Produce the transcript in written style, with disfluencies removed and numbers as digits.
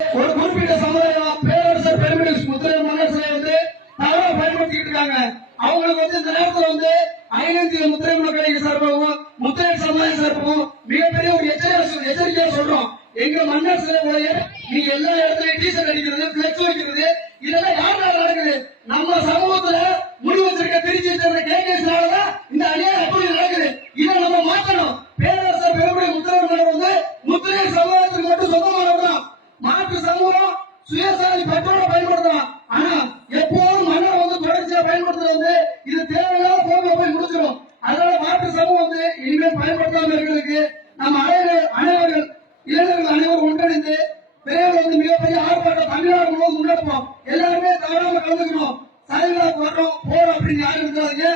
ஒரு குறிப்பிட்ட சமுதாயம் பேரரசர் பெருமிடிஸ் முத்திரை மன்னர்களை தவறா பயன்படுத்திட்டு இருக்காங்க. அவங்களுக்கு இந்த நேரத்தில் ஐநந்தி முத்திரை முன்னக்கணிக்கு சார்பாகவும் முத்திரை சமுதாயம் சார்பாகவும் மிகப்பெரிய ஒரு எச்சரிக்கையா சொல்றோம். எங்க மன்னர் சிலை நீங்க எல்லா இடத்துலயும் டீசர்ட் அடிக்கிறது, பிளக்ஸ் வைக்கிறது, இதெல்லாம் யாருனால நடக்குது? நம்ம சமூகத்துல முடி வச்சிருக்க திருச்சி சேர்ந்த கேகேஸ்னாலதான் இந்த அநியாயம் அப்படி நடக்குது. இதை நம்ம மாற்றணும். பேரரசர் பெருமுடி முத்திரை மன்னர் முத்திரை சமுதாயத்துக்கு மட்டும் சொந்தமானவர்தான். மாற்று சமூகம் சுயசாதி பற்றோட பயன்படுத்தலாம். ஆனா எப்போதும் மன்னர் தொடர்ச்சியா பயன்படுத்துறது இது தேவையில்லாத போக போய் முடிச்சிடும். அதனால மாற்று சமூகம் இனிமேல் பயன்படுத்தாம இருக்கிறதுக்கு நம்ம அனைவர்கள் இளைஞர்கள் அனைவரும் ஒன்றிணைந்து விரைவில் மிகப்பெரிய ஆர்ப்பாட்டம் தமிழ்நாடு முழுவதும் முன்னெடுப்போம். எல்லாருமே தவறாம கலந்துக்கணும். சைவா வர்றோம் போறோம் அப்படின்னு யாரும் இருக்காதீங்க.